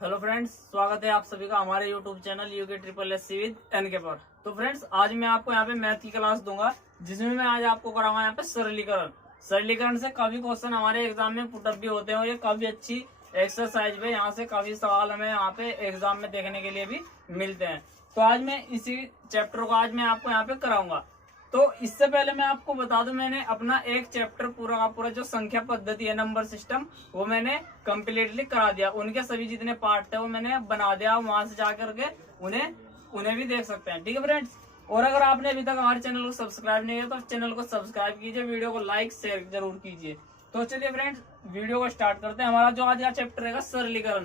Hello friends, स्वागत है आप सभी का हमारे YouTube channel UK triple S C with N K पर। तो फ्रेंड्स, आज मैं आपको यहाँ पे मैथ की क्लास दूंगा, जिसमें मैं आज आपको कराऊंगा यहाँ पे सरलीकरण। सरलीकरण से काफी क्वेश्चन हमारे एग्जाम में पुटअप भी होते हैं और ये काफी अच्छी एक्सरसाइज भी, यहाँ से काफी सवाल हमें यहाँ पे एग्जाम में देखने के लिए भी मिलते हैं। तो आज मैं इसी चैप्टर को आज मैं आपको यहाँ पे कराऊंगा। तो इससे पहले मैं आपको बता दूं, मैंने अपना एक चैप्टर पूरा का पूरा जो संख्या पद्धति है, नंबर सिस्टम, वो मैंने कम्प्लीटली करा दिया। उनके सभी जितने पार्ट थे वो मैंने बना दिया, वहां से जाकर के उन्हें भी देख सकते हैं। ठीक है फ्रेंड्स, और अगर आपने अभी तक हमारे चैनल को सब्सक्राइब नहीं किया तो चैनल को सब्सक्राइब कीजिए, वीडियो को लाइक शेयर जरूर कीजिए। तो चलिए फ्रेंड्स, वीडियो को स्टार्ट करते हैं। हमारा जो आज का चैप्टर है सरलीकरण।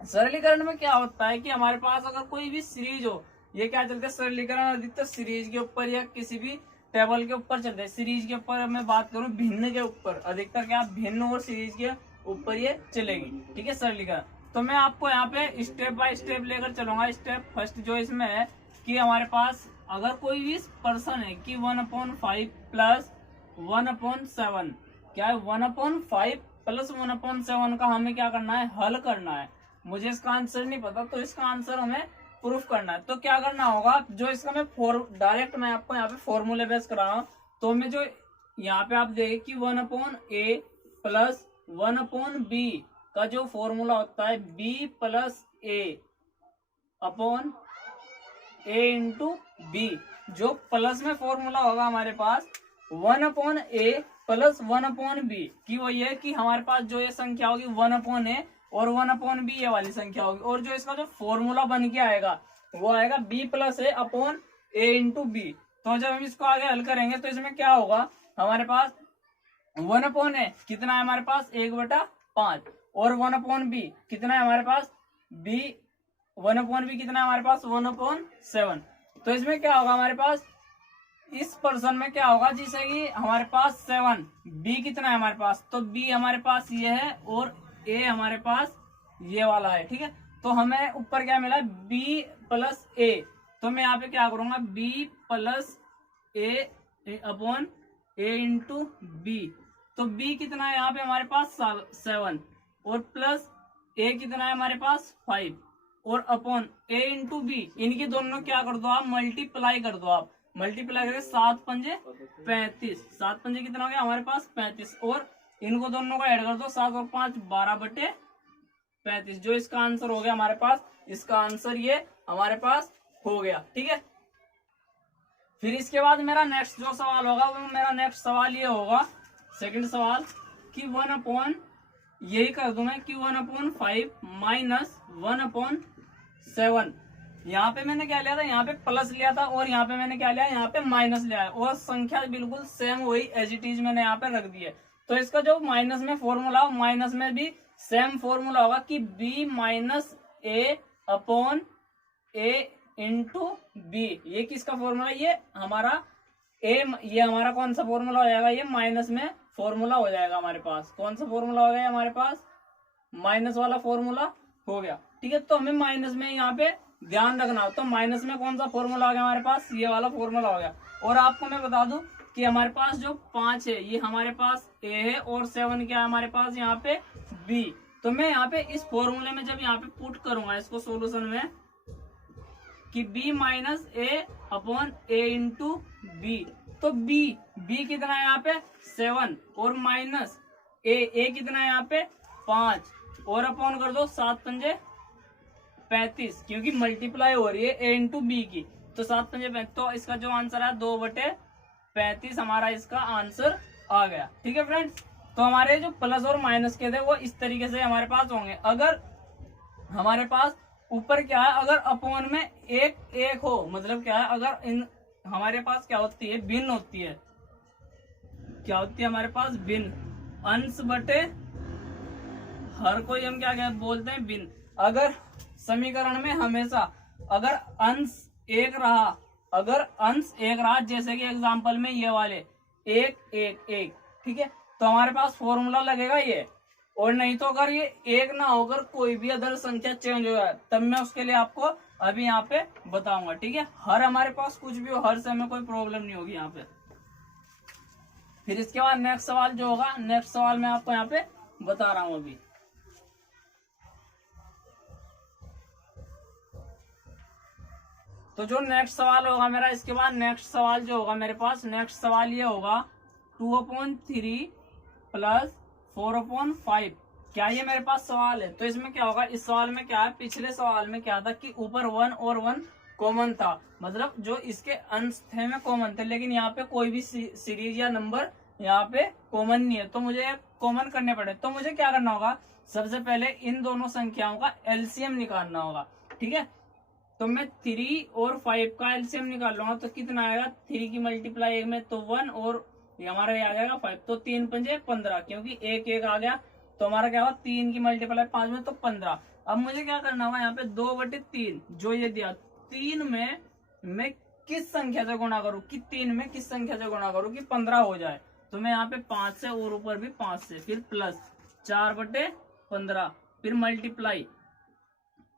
सरलीकरण में क्या होता है कि हमारे पास अगर कोई भी सीरीज हो, ये क्या चलते हैं सरलीकरण अधिकतर सीरीज के ऊपर या किसी भी टेबल के ऊपर चलते हैं। सीरीज के ऊपर मैं बात करूं, भिन्न के ऊपर अधिकतर क्या भिन्न और सीरीज के ऊपर ये चलेगी। ठीक है सरलीकरण। तो मैं आपको यहाँ पे स्टेप बाय स्टेप लेकर चलूंगा। स्टेप फर्स्ट जो इसमें है कि हमारे पास अगर कोई भी पर्सन है कि 1/5 प्लस 1/7, क्या है 1/5 प्लस 1/7 का हमें क्या करना है, हल करना है। मुझे इसका आंसर नहीं पता, तो इसका आंसर हमें प्रूफ करना है। तो क्या करना होगा, जो इसका मैं डायरेक्ट मैं आपको यहाँ पे फॉर्मूले बेस करा रहा हूँ। तो मैं जो यहाँ पे आप देखें कि 1/a प्लस 1/b का जो फॉर्मूला होता है b plus a upon a into b. जो प्लस में फॉर्मूला होगा हमारे पास 1/a प्लस 1/b की, वो ये कि हमारे पास जो ये संख्या होगी 1/a और 1/b ये वाली संख्या होगी, और जो इसका जो फॉर्मूला बन के आएगा वो आएगा b plus a upon a into b. तो जब हम इसको आगे हल करेंगे तो इसमें क्या होगा, हमारे पास 1/a कितना है, हमारे पास 1/5, और 1/b कितना है हमारे पास b, 1/b कितना है हमारे पास 1/7। तो इसमें क्या होगा, हमारे पास इस पर्सन में क्या होगा, जिसे कि हमारे पास 7, b कितना है हमारे पास, तो b हमारे पास ये है और a हमारे पास ये वाला है। ठीक है, तो हमें ऊपर क्या मिला, b प्लस a। तो मैं यहाँ पे क्या करूंगा, b plus a upon a into b. तो b कितना है यहाँ पे हमारे पास 7, और प्लस a कितना है हमारे पास 5, और अपॉन a इंटू बी। इनकी दोनों क्या कर दो आप, मल्टीप्लाई कर दो। आप मल्टीप्लाई करके 7 पंजे 35, 7 पंजे कितना हो गया हमारे पास 35, और इनको दोनों को ऐड कर दो, 7 और 5 12/35। जो इसका आंसर हो गया हमारे पास, इसका आंसर ये हमारे पास हो गया। ठीक है, फिर इसके बाद मेरा नेक्स्ट जो सवाल होगा, वो मेरा नेक्स्ट सवाल ये होगा, सेकंड सवाल कि 1/, यही कर दूं मैं कि 1/5 माइनस 1/7। यहाँ पे मैंने क्या लिया था, यहाँ पे प्लस लिया था, और यहाँ पे मैंने क्या लिया, यहाँ पे माइनस लिया है, और संख्या बिल्कुल सेम वही एज इट इज मैंने यहाँ पे रख दी है। तो इसका जो माइनस में फॉर्मूला, माइनस में भी सेम फॉर्मूला होगा कि b minus a upon a into b. ये किसका फॉर्मूला, ये हमारा ये हमारा कौन सा फॉर्मूला हो जाएगा, ये माइनस में फॉर्मूला हो जाएगा हमारे पास। कौन सा फॉर्मूला हो गया हमारे पास, माइनस वाला फॉर्मूला हो गया। ठीक है, तो हमें माइनस में यहाँ पे ध्यान रखना हो, तो माइनस में कौन सा फॉर्मूला हो गया हमारे पास, ये वाला फॉर्मूला हो गया। और आपको मैं बता दूं कि हमारे पास जो 5 है ये हमारे पास a है, और 7 क्या है हमारे पास यहाँ पे b। तो मैं यहाँ पे इस फॉर्मूले में जब यहाँ पे पुट करूंगा इसको सोल्यूशन में, कि b minus a upon a into b. तो b कितना है यहाँ पे 7, और माइनस a कितना है यहाँ पे 5, और अपॉन कर दो 7 पंजे 35, क्योंकि मल्टीप्लाई हो रही है a इंटू बी की। तो 7 पंजे 35, तो इसका जो आंसर है 2/35 हमारा इसका आंसर आ गया। ठीक है फ्रेंड्स, तो हमारे जो प्लस और माइनस के थे वो इस तरीके से हमारे पास होंगे। अगर हमारे पास ऊपर क्या है, अगर अपॉन में एक हो, मतलब क्या है, अगर इन हमारे पास क्या होती है, भिन्न होती है, क्या होती है हमारे पास भिन्न, अंश बटे हर कोई हम क्या बोलते हैं, भिन्न। अगर समीकरण में हमेशा अगर अंश एक रहा, जैसे कि एग्जांपल में ये वाले 1 1 1, ठीक है, तो हमारे पास फॉर्मूला लगेगा ये। और नहीं तो अगर ये एक ना होकर कोई भी अदर संख्या चेंज हो जाए, तब मैं उसके लिए आपको अभी यहाँ पे बताऊंगा। ठीक है, हर हमारे पास कुछ भी हो, हर से हमें कोई प्रॉब्लम नहीं होगी यहाँ पे। फिर इसके बाद नेक्स्ट सवाल जो होगा, नेक्स्ट सवाल मैं आपको यहाँ पे बता रहा हूँ अभी। तो जो नेक्स्ट सवाल होगा मेरा, इसके बाद नेक्स्ट सवाल जो होगा मेरे पास, नेक्स्ट सवाल ये होगा 2/3 प्लस 4/5। क्या ये मेरे पास सवाल है? तो इसमें क्या होगा, इस सवाल में क्या है, पिछले सवाल में क्या था कि ऊपर 1 और 1 कॉमन था, मतलब जो इसके अंश थे में कॉमन थे, लेकिन यहाँ पे कोई भी सीरीज या नंबर यहाँ पे कॉमन नहीं है, तो मुझे कॉमन करने पड़े। तो मुझे क्या करना होगा, सबसे पहले इन दोनों संख्याओं का एलसीएम निकालना होगा। ठीक है, तो मैं 3 और 5 का एलसीएम निकाल लूंगा, तो कितना आएगा, 3 की मल्टीप्लाई एक में तो 1 और ये हमारा ये आ जाएगा 5, तो 3 पंजे 15, क्योंकि एक एक आ गया, तो हमारा क्या होगा 3 की मल्टीप्लाई 5 में तो 15। अब मुझे क्या करना होगा, यहाँ पे 2/3 जो ये दिया, 3 में मैं किस संख्या से गुणा करूं, कि 3 में किस संख्या से गुणा करूं कि 15 हो जाए। तो मैं यहाँ पे 5 से और ऊपर भी 5 से, फिर प्लस 4/15, फिर मल्टीप्लाई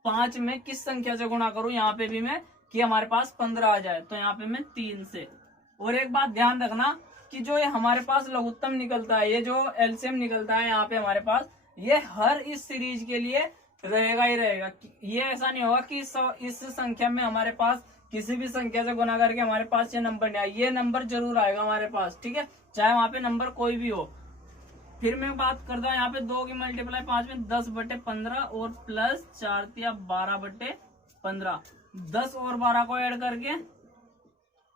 5 में किस संख्या से गुणा करूं, यहाँ पे भी मैं कि हमारे पास 15 आ जाए, तो यहाँ पे मैं 3 से। और एक बात ध्यान रखना कि जो ये हमारे पास लघुत्तम निकलता है, ये जो एलसीएम निकलता है यहाँ पे हमारे पास, ये हर इस सीरीज के लिए रहेगा ही रहेगा। ये ऐसा नहीं होगा कि इस संख्या में हमारे पास किसी भी संख्या से गुना करके हमारे पास ये नंबर नहीं आए, ये नंबर जरूर आएगा हमारे पास। ठीक है, चाहे वहां पे नंबर कोई भी हो। फिर मैं बात करता हूँ यहाँ पे 2 की मल्टीप्लाई 5 में 10/15 और प्लस 4 या 12/15, 10 और 12 को ऐड करके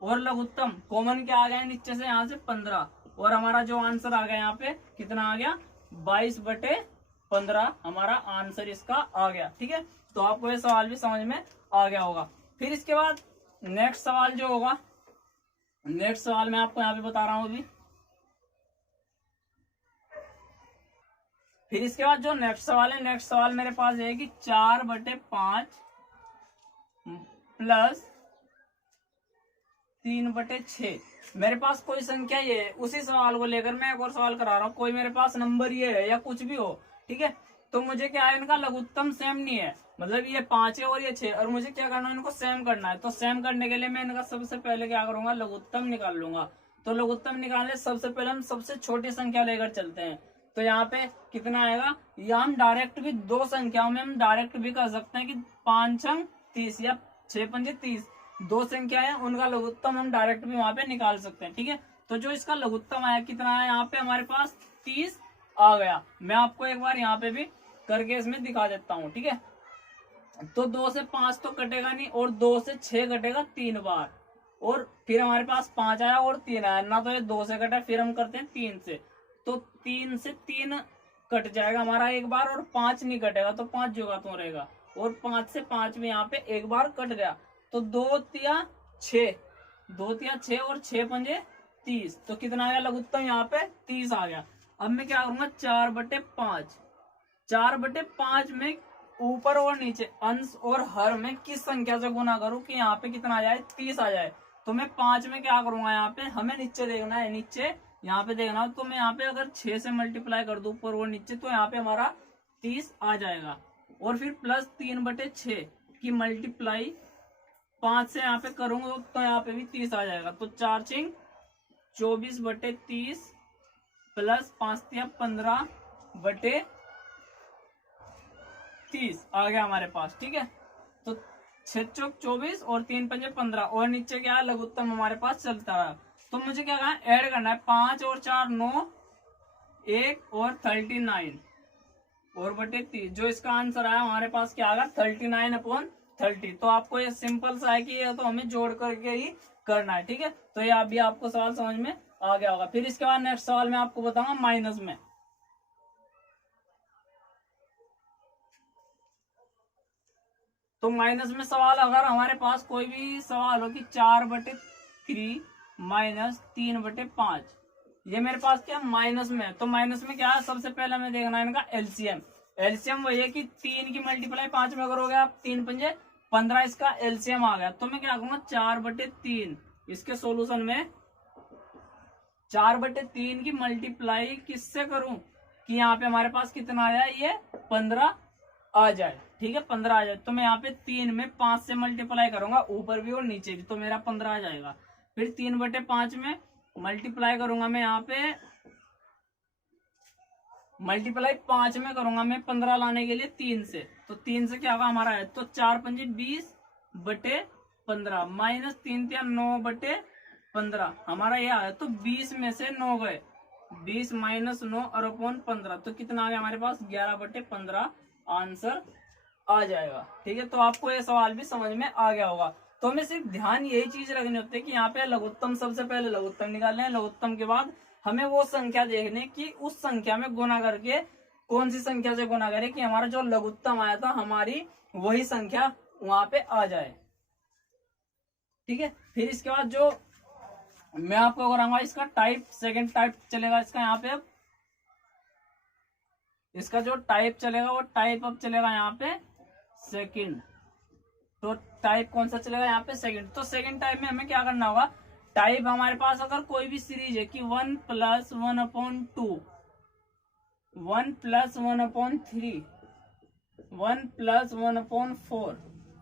और लघुत्तम कॉमन क्या आ गया नीचे से, यहाँ से 15, और हमारा जो आंसर आ गया यहाँ पे कितना आ गया, 22/15 हमारा आंसर इसका आ गया। ठीक है, तो आपको ये सवाल भी समझ में आ गया होगा। फिर इसके बाद नेक्स्ट सवाल जो होगा, नेक्स्ट सवाल मैं आपको यहाँ पे बता रहा हूँ अभी। फिर इसके बाद जो नेक्स्ट सवाल है, नेक्स्ट सवाल मेरे पास है कि 4/5 प्लस 3/6। मेरे पास कोई संख्या ये है, उसी सवाल को लेकर मैं एक और सवाल करा रहा हूँ। कोई मेरे पास नंबर ये है या कुछ भी हो, ठीक है, तो मुझे क्या है, इनका लघुत्तम सेम नहीं है, मतलब ये 5 है और ये 6, और मुझे क्या करना है, इनको सेम करना है। तो सेम करने के लिए मैं इनका सबसे पहले क्या करूंगा, लघुत्तम निकाल लूंगा। तो लघुत्तम निकालने सबसे पहले हम सबसे छोटी संख्या लेकर चलते हैं। तो यहाँ पे कितना आएगा, या हम डायरेक्ट भी दो संख्याओं में हम डायरेक्ट भी कर सकते हैं कि 5 30 या 6 30, दो संख्या है उनका लघुत्तम हम डायरेक्ट भी वहां पे निकाल सकते हैं। ठीक है, तो जो इसका लघुत्तम आया कितना है, यहाँ पे हमारे पास 30 आ गया। मैं आपको एक बार यहाँ पे भी करके इसमें दिखा देता हूँ। ठीक है, तो 2 से 5 तो कटेगा नहीं, और 2 से 6 कटेगा 3 बार, और फिर हमारे पास 5 आया और 3 आया ना, तो ये 2 से कटा, फिर हम करते हैं 3 से, तो 3 से 3 कट जाएगा हमारा एक बार, और 5 नहीं कटेगा, तो 5 जो का तो रहेगा, और 5 से 5 में यहाँ पे एक बार कट गया, तो 2 तिया 6, 2 तिया 6 और 6 पंजे 30, तो कितना आया लघुत्तम यहाँ पे 30 आ गया। अब मैं क्या करूंगा, 4/5, 4/5 में ऊपर और नीचे अंश और हर में किस संख्या से गुना करूं कि यहाँ पे कितना आ जाए, 30 आ जाए। तो मैं 5 में क्या करूंगा, यहाँ पे हमें नीचे देखना है, नीचे यहाँ पे देखना, तो मैं यहाँ पे अगर 6 से मल्टीप्लाई कर दूं ऊपर और नीचे, तो यहाँ पे हमारा 30 आ जाएगा। और फिर प्लस 3/6 की मल्टीप्लाई 5 से यहाँ पे करूंगा, तो यहाँ पे भी 30 आ जाएगा। तो 4 चिंग 24/30 प्लस 5 तिया 15/30 आ गया हमारे पास। ठीक है, तो 6 चौक 24 और 3 पंजे 15, और नीचे क्या है, लघुत्तम हमारे पास चलता रहा। तो मुझे क्या करना है, ऐड करना है, 5 और 4 9, 1 और 39 और बटे 30, जो इसका आंसर आया हमारे पास क्या आएगा, 39/30। तो आपको ये सिंपल सा है कि ये तो हमें जोड़ करके ही करना है। ठीक है, तो ये अभी आपको सवाल समझ में आ गया होगा। फिर इसके बाद नेक्स्ट सवाल मैं आपको बताऊंगा माइनस में। तो माइनस में सवाल अगर हमारे पास कोई भी सवाल हो कि 4/3 माइनस 3/5, ये मेरे पास क्या माइनस में है, तो माइनस में क्या है, सबसे पहले हमें देखना है इनका एलसीएम। एलसीएम वही है कि 3 की मल्टीप्लाई 5 में करोगे आप, 3 पंजे 15, इसका एलसीएम आ गया। तो मैं क्या करूंगा, 4/3 इसके सोल्यूशन में 4/3 की मल्टीप्लाई किससे करूं कि यहाँ पे हमारे पास कितना आया, ये 15 आ जाए। ठीक है, 15 आ जाए, तो मैं यहाँ पे 3 में 5 से मल्टीप्लाई करूंगा, ऊपर भी और नीचे भी, तो मेरा 15 आ जाएगा। फिर 3/5 में मल्टीप्लाई करूंगा मैं, यहाँ पे मल्टीप्लाई 5 में करूंगा मैं 15 लाने के लिए 3 से, तो 3 से क्या होगा हमारा है, तो 4 पंजे 20/5 15 माइनस 3 या 9/15 हमारा यह आया। तो 20 में से 9 गए, 20 माइनस 9 और अपॉन 15 तो कितना आ गया हमारे पास 11/15 आंसर आ जाएगा। ठीक है, तो आपको ये सवाल भी समझ में आ गया होगा। तो हमें सिर्फ ध्यान यही चीज रखनी होती है कि यहाँ पे लघुत्तम, सबसे पहले लघुत्तम निकालना है, लघुत्तम के बाद हमें वो संख्या देखने की उस संख्या में गुना करके कौन सी संख्या से गुना करे कि हमारा जो लघुत्तम आया था हमारी वही संख्या वहां पे आ जाए। ठीक है, फिर इसके बाद जो मैं आपको कराऊंगा इसका टाइप, सेकंड टाइप चलेगा इसका यहाँ पे। अब इसका जो टाइप चलेगा वो टाइप अब चलेगा यहाँ पे सेकंड। तो टाइप कौन सा चलेगा यहाँ पे सेकंड। तो सेकंड टाइप में हमें क्या करना होगा, टाइप हमारे पास अगर कोई भी सीरीज है कि 1 + 1/2, 1 + 1/3, 1 + 1/4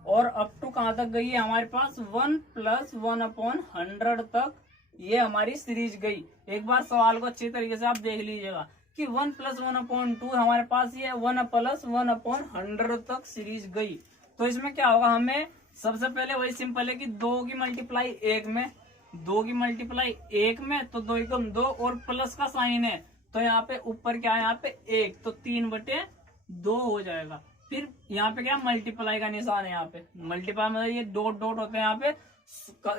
और अप टू कहां तक गई है हमारे पास 1 + 1/100 तक ये हमारी सीरीज गई। एक बार सवाल को अच्छी तरीके से आप देख लीजिएगा कि 1 + 1/2 हमारे पास ये 1 + 1/100 तक सीरीज गई। तो इसमें क्या होगा, हमें सबसे पहले वही सिंपल है कि 2 की मल्टीप्लाई 1 में, 2 की मल्टीप्लाई 1 में तो 2 × 2 और प्लस का साइन है तो यहाँ पे ऊपर क्या है, यहाँ पे 1 तो 3/2 हो जाएगा। फिर यहाँ पे क्या मल्टीप्लाई का निशान है, यहाँ पे मल्टीप्लाई मतलब ये डॉट डॉट होते हैं यहाँ पे,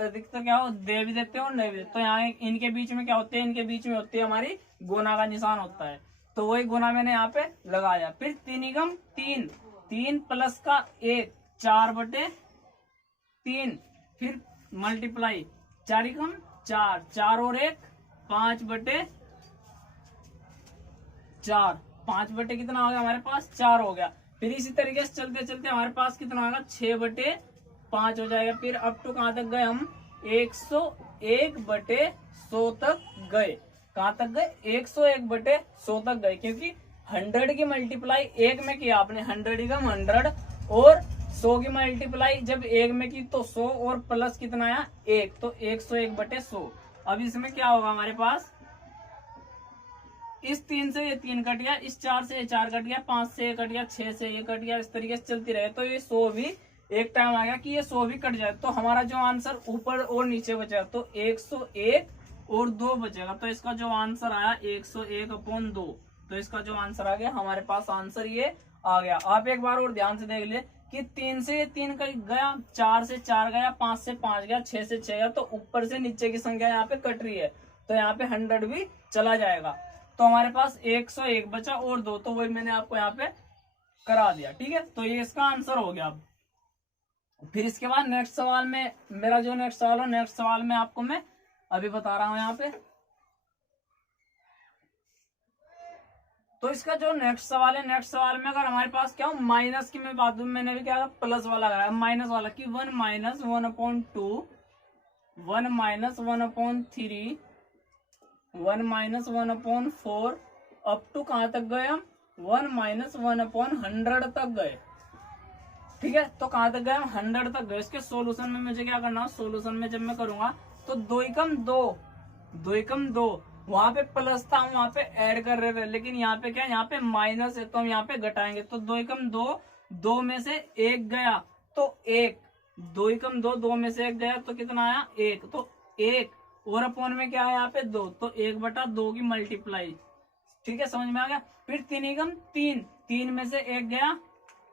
अधिकतर क्या हो दे भी देते हैं और नहीं भी देते। तो यहाँ इनके बीच में क्या होते हैं, इनके बीच में होती है हमारी गुना का निशान होता है। तो वही गुना मैंने यहाँ पे लगाया। फिर 3 × 3, 3 प्लस का 1 4/3, फिर मल्टीप्लाई 4 × 4, 4 और 1 5/4, 5 कितना हो गया हमारे पास 4 हो गया। फिर इसी तरीके से चलते चलते हमारे पास कितना होगा 6/5 हो जाएगा। फिर अप टू कहां तक गए हम 101/100 तक गए। कहां तक गए 101/100 तक गए, क्योंकि 100 की मल्टीप्लाई 1 में किया आपने, 100 × 100 और 100 की मल्टीप्लाई जब 1 में की तो 100 और प्लस कितना आया 1 तो 101/100। अब इसमें क्या होगा हमारे पास, इस 3 से ये 3 कट गया, इस 4 से ये 4 कट गया, 5 से ये कट गया, 6 से ये कट गया, इस तरीके से चलती रहे तो ये 100 भी एक टाइम आ गया कि ये 100 भी कट जाए। तो हमारा जो आंसर ऊपर और नीचे बचेगा तो 101 और 2 बचेगा। तो इसका जो आंसर आया 101/2। तो इसका जो आंसर आ गया हमारे पास आंसर ये आ गया। आप एक बार और ध्यान से देख ले कि 3 से ये 3 कट गया, 4 से 4 गया, 5 से 5 गया, 6 से 6 गया, तो ऊपर से नीचे की संख्या यहाँ पे कट रही है तो यहाँ पे 100 भी चला जाएगा। तो हमारे पास 101 बचा और 2, तो वही मैंने आपको यहाँ पे करा दिया। ठीक है, तो ये इसका आंसर हो गया। अब फिर इसके बाद नेक्स्ट सवाल में, मेरा जो नेक्स्ट सवाल हो, नेक्स्ट सवाल में आपको मैं अभी बता रहा हूं यहाँ पे। तो इसका जो नेक्स्ट सवाल है, नेक्स्ट सवाल में अगर हमारे पास क्या हो माइनस की मैं बात दूं, मैंने भी क्या प्लस वाला लगाया, माइनस वाला कि 1 - 1/2, 1 - 1/3, 1 - 1/4 अप टू कहां तक गए हम 1 - 1/100 तक गए। ठीक है, तो कहां तक गए हम 100 तक गए। इसके सोल्यूशन में मुझे क्या करना है, सोल्यूशन में जब मैं करूंगा तो 2 × 2, 2 × 2 वहां पे प्लस था, हम वहां पे ऐड कर रहे थे, लेकिन यहाँ पे क्या, यहाँ पे माइनस है तो हम यहाँ पे घटाएंगे। तो 2 × 2, 2 में से 1 गया तो 1, 2 × 2, 2 में से 1 गया तो कितना आया 1, तो 1 और अपॉन में क्या है यहाँ पे 2, तो 1/2 की मल्टीप्लाई। ठीक है, समझ में आ गया। फिर 3 × 3, 3 में से 1 गया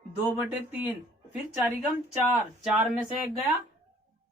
2/3, फिर 4 × 4, 4 में से 1 गया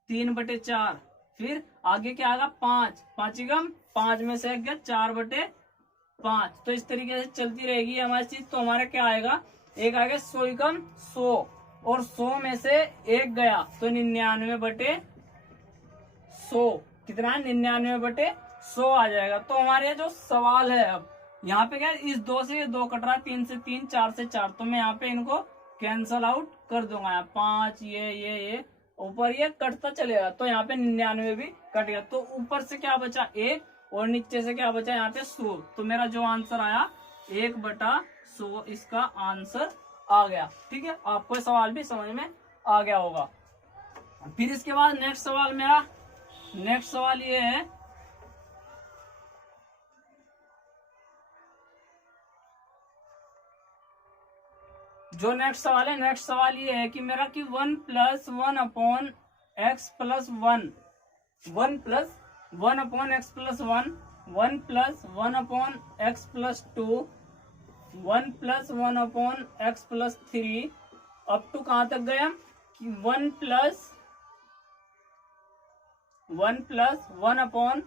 3/4, फिर आगे क्या आएगा 5, 5 × 5 में से 1 गया 4/5। तो इस तरीके से चलती रहेगी हमारी चीज। तो हमारा क्या आएगा, एक आएगा 100 × 100 और 100 में से 1 गया तो 99/100, कितना है 99/100 आ जाएगा। तो हमारे जो सवाल है अब यहाँ पे क्या है, इस 2 से ये 2 कट रहा है, 3 से 3, 4 से 4, तो मैं यहाँ पे इनको कैंसल आउट कर दूंगा। यहाँ 5 ये ऊपर ये कटता चलेगा तो यहाँ पे 99 भी कट गया। तो ऊपर से क्या बचा 1 और नीचे से क्या बचा यहाँ पे 100। तो मेरा जो आंसर आया 1/100 इसका आंसर आ गया। ठीक है, आपको सवाल भी समझ में आ गया होगा। फिर इसके बाद नेक्स्ट सवाल, मेरा नेक्स्ट सवाल ये है, जो नेक्स्ट सवाल है, नेक्स्ट सवाल ये है कि मेरा कि 1 + 1/, x plus one, one plus one upon x plus one, one plus one upon x plus two, one plus one upon x plus three, up to कहां तक गए हम कि one plus one upon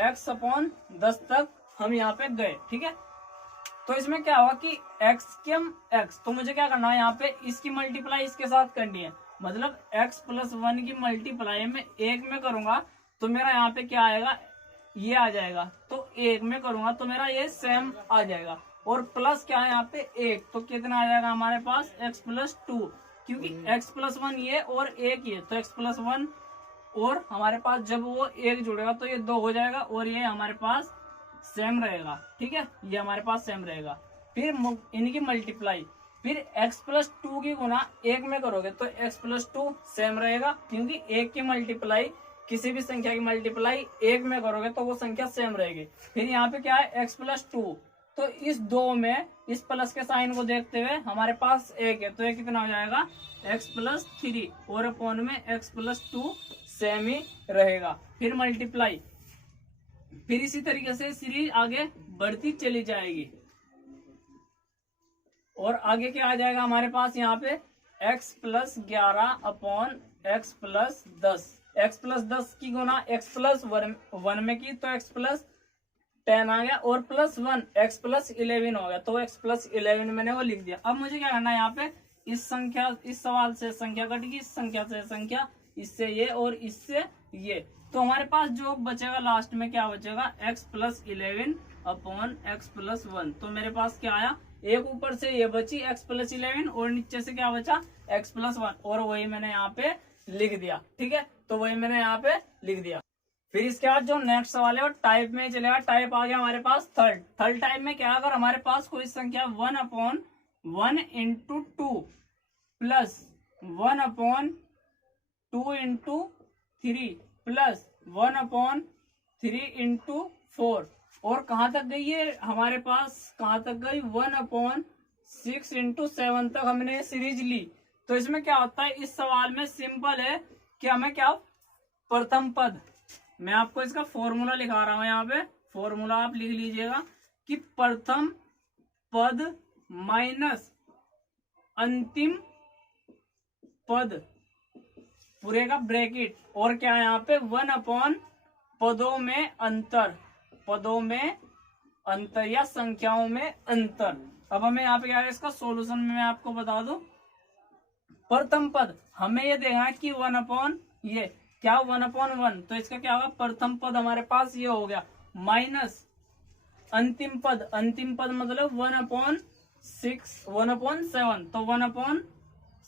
x upon 10 तक हम यहाँ पे गए। ठीक है, तो इसमें क्या होगा कि x के हम x, तो मुझे क्या करना है यहाँ पे इसकी मल्टीप्लाई इसके साथ करनी है, मतलब x प्लस वन की मल्टीप्लाई में एक में करूंगा तो मेरा यहाँ पे क्या आएगा, ये आ जाएगा, तो एक में करूंगा तो मेरा ये सेम आ जाएगा, और प्लस क्या है यहाँ पे एक, तो कितना आ जाएगा हमारे पास x प्लस टू, क्योंकि x प्लस वन ये और एक ये, तो x प्लस वन और हमारे पास जब वो एक जुड़ेगा तो ये दो हो जाएगा और ये हमारे पास सेम रहेगा। ठीक है, ये हमारे पास सेम रहेगा। फिर इनकी मल्टीप्लाई, फिर x प्लस टू की गुना एक में करोगे तो x प्लस टू सेम रहेगा, क्योंकि एक की मल्टीप्लाई, किसी भी संख्या की मल्टीप्लाई एक में करोगे तो वो संख्या सेम रहेगी। फिर यहाँ पे क्या है x प्लस टू, तो इस दो में इस प्लस के साइन को देखते हुए हमारे पास एक है, तो ये कितना हो जाएगा x प्लस थ्री, और अपॉन में x प्लस टू सेम ही रहेगा। फिर मल्टीप्लाई, फिर इसी तरीके से सीरीज आगे बढ़ती चली जाएगी, और आगे क्या आ जाएगा हमारे पास यहाँ पे x plus 11 upon x plus 10, x plus 10 की गुना x प्लस वन में की तो x प्लस 10 आ गया, और प्लस वन x प्लस 11 हो गया, तो x प्लस 11 मैंने वो लिख दिया। अब मुझे क्या करना है यहाँ पे, इस संख्या, इस सवाल से संख्या कटेगी, इस संख्या से संख्या, इससे ये और इससे ये, तो हमारे पास जो बचेगा लास्ट में क्या बचेगा, x plus 11 upon x plus one, तो मेरे पास क्या आया, एक ऊपर से ये बची x प्लस 11 और नीचे से क्या बचा x प्लस वन, और वही मैंने यहाँ पे लिख दिया। ठीक है, तो वही मैंने यहाँ पे लिख दिया। फिर इसके बाद जो नेक्स्ट सवाल है वो टाइप में चलेगा। टाइप आ गया हमारे पास थर्ड टाइप में क्या, अगर हमारे पास कोई संख्या 1 upon 1 into two plus 1 upon 2 into three plus 1 upon 3 into 4, और कहाँ तक गई है हमारे पास, कहाँ तक गई 1 अपॉन 6 इंटू 7 तक हमने सीरीज ली। तो इसमें क्या होता है, इस सवाल में सिंपल है कि हमें क्या, प्रथम पद, मैं आपको इसका फॉर्मूला लिखा रहा हूं यहाँ पे, फॉर्मूला आप लिख लीजिएगा कि प्रथम पद माइनस अंतिम पद पूरे का ब्रैकेट, और क्या है यहाँ पे 1 अपॉन पदों में अंतर, पदों में अंतर या संख्याओं में अंतर। अब हमें यहाँ पे क्या है, इसका सॉल्यूशन में मैं आपको बता दूं, प्रथम पद हमें ये देखना है कि 1 अपॉन ये क्या 1 अपॉन 1, तो इसका क्या होगा, प्रथम पद हमारे पास ये हो गया, माइनस अंतिम पद, अंतिम पद मतलब 1 अपॉन 6, 1 अपॉन 7, तो 1 अपॉन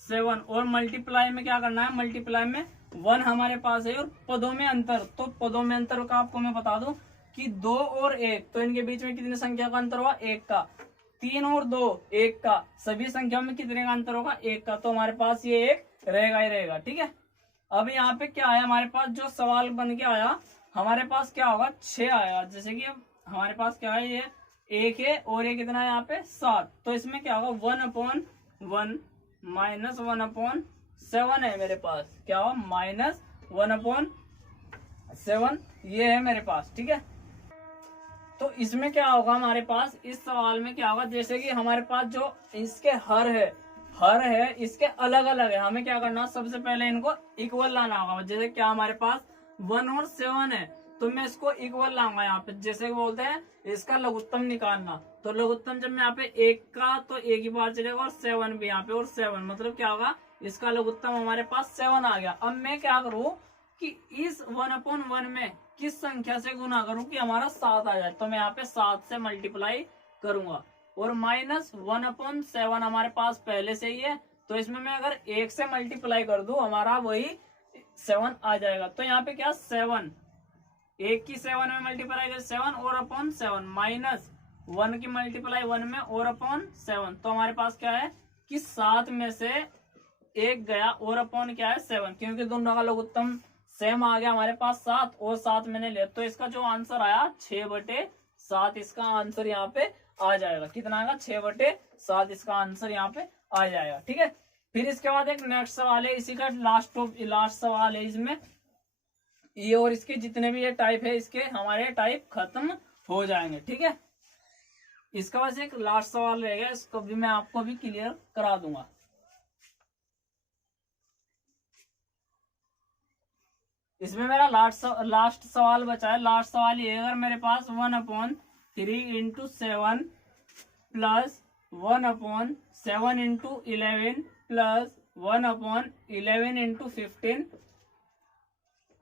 7, और मल्टीप्लाई में क्या करना है, मल्टीप्लाई में 1 हमारे पास है और पदों में अंतर, तो पदों में अंतर का आपको मैं बता दूं कि 2 और 1, तो इनके बीच में कितनी संख्या का अंतर हुआ, 1 का, 3 और 2 1 का, सभी संख्या में कितने का अंतर होगा, 1 का, तो हमारे पास ये 1 रहेगा ही रहेगा। ठीक है, अब यहाँ पे क्या आया हमारे पास, जो सवाल बन के आया हमारे पास क्या होगा, 6 आया, जैसे कि हमारे पास क्या है, ये 1 है और ये कितना है यहाँ पे 7, तो इसमें क्या होगा 1 अपॉन 1 माइनस 1 अपॉन 7 है मेरे पास, क्या होगा माइनस 1 अपॉन 7, ये है मेरे पास। ठीक है, तो इसमें क्या होगा हमारे पास, इस सवाल में क्या होगा, जैसे कि हमारे पास जो इसके हर है इसके अलग अलग है, हमें क्या करना, सबसे पहले इनको इक्वल लाना होगा। जैसे क्या हमारे पास 1 और 7 है, तो मैं इसको इक्वल लाऊंगा यहाँ पे, जैसे बोलते हैं इसका लघुत्तम निकालना, तो लघुत्तम जब मैं यहाँ पे 1 का तो एक ही बार चलेगा, और 7 भी यहाँ पे, और 7 मतलब क्या होगा, इसका लघुत्तम हमारे पास 7 आ गया। अब मैं क्या करूँ कि इस 1 अपॉन 1 में किस संख्या से गुना करूं कि हमारा 7 आ जाए, तो मैं यहाँ पे 7 से मल्टीप्लाई करूंगा, और माइनस 1 अपॉन 7 हमारे पास पहले से ही है, तो इसमें मैं अगर 1 से मल्टीप्लाई कर दूं हमारा वही 7 आ जाएगा। तो यहाँ पे क्या 7, 1 की 7 में मल्टीप्लाई कर 7 और अपॉन 7, माइनस 1 की मल्टीप्लाई 1 में और अपॉन 7, तो हमारे पास क्या है कि 7 में से 1 गया और अपॉन क्या है 7, क्योंकि दोनों का लघुत्तम सेम आ गया हमारे पास 7 और 7 मैंने लिया, तो इसका जो आंसर आया 6/7 इसका आंसर यहाँ पे आ जाएगा। कितना आएगा 6/7 इसका आंसर यहाँ पे आ जाएगा। ठीक है, फिर इसके बाद एक नेक्स्ट सवाल है, इसी का लास्ट सवाल है इसमें, ये और इसके जितने भी ये टाइप है इसके हमारे टाइप खत्म हो जाएंगे। ठीक है, इसका बस एक लास्ट सवाल रहेगा, इसको भी मैं आपको भी क्लियर करा दूंगा। इसमें मेरा लास्ट सवाल बचा है। लास्ट सवाल ये, अगर मेरे पास 1/3 into 7 plus 1/7 into 11 plus 1/11 into 15,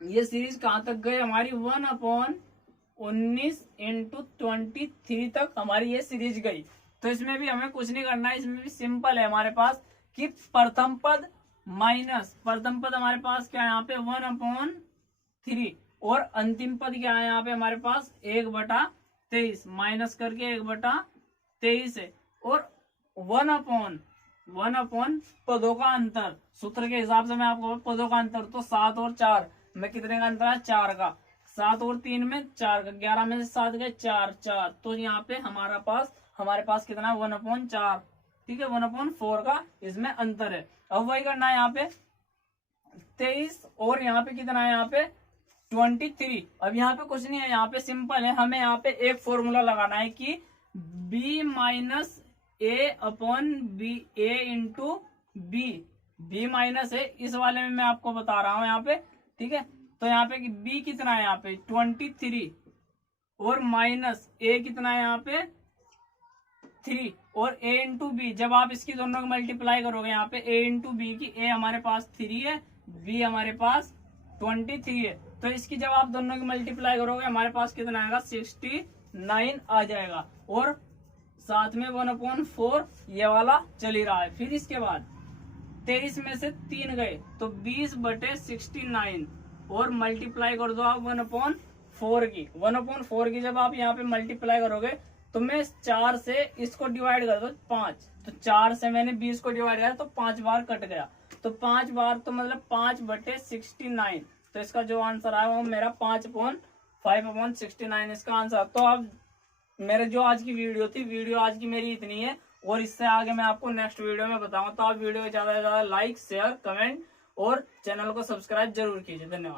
ये सीरीज कहाँ तक गई हमारी 1/19 इंटू 23 तक हमारी ये सीरीज गई। तो इसमें भी हमें कुछ नहीं करना है, इसमें भी सिंपल है हमारे पास कि प्रथम पद माइनस प्रथम पद हमारे पास क्या है यहाँ पे 1/3 और अंतिम पद क्या है यहाँ पे हमारे पास 1/23 माइनस करके 1/23 है, और 1/1 पदों का अंतर, सूत्र के हिसाब से मैं आपको पदों का अंतर, तो 7 और 4 में कितने का अंतर है 4 का, 7 और 3 में 4 का, 11 में से 7 गए 4, तो यहाँ पे हमारे पास कितना है 1/4। ठीक है, 1/4 का इसमें अंतर है। अब वही करना है यहाँ पे 23 और यहाँ पे कितना है यहाँ पे 23। अब यहाँ पे कुछ नहीं है, यहाँ पे सिंपल है, हमें यहाँ पे एक फॉर्मूला लगाना है कि b minus a upon b a into b minus है, इस वाले में मैं आपको बता रहा हूँ यहाँ पे। ठीक है, तो यहाँ पे b कितना है यहाँ पे 23 और माइनस a कितना है यहाँ पे 3 और a इंटू बी, जब आप इसकी दोनों को मल्टीप्लाई करोगे यहाँ पे a इंटू बी की, a हमारे पास 3 है, b हमारे पास 23 है, तो इसकी जब आप दोनों की मल्टीप्लाई करोगे हमारे पास कितना आएगा 69 आ जाएगा, और साथ में 1/4 ये वाला चल ही रहा है। फिर इसके बाद 23 में से 3 गए तो 20/69 और मल्टीप्लाई कर दो आप 1/4 की। 1/4 की जब आप यहाँ पे मल्टीप्लाई करोगे तो मैं 4 से इसको डिवाइड कर दो 5, तो 4 से मैंने 20 को डिवाइड किया तो 5 बार कट गया, तो 5 बार तो मतलब 5/69, तो इसका जो आंसर आया वो मेरा 5/69 इसका आंसर। तो अब मेरे जो आज की वीडियो आज की मेरी इतनी है, और इससे आगे मैं आपको नेक्स्ट वीडियो में बताऊंगा। तो आप वीडियो को ज्यादा से ज्यादा लाइक शेयर कमेंट और चैनल को सब्सक्राइब जरूर कीजिए। धन्यवाद।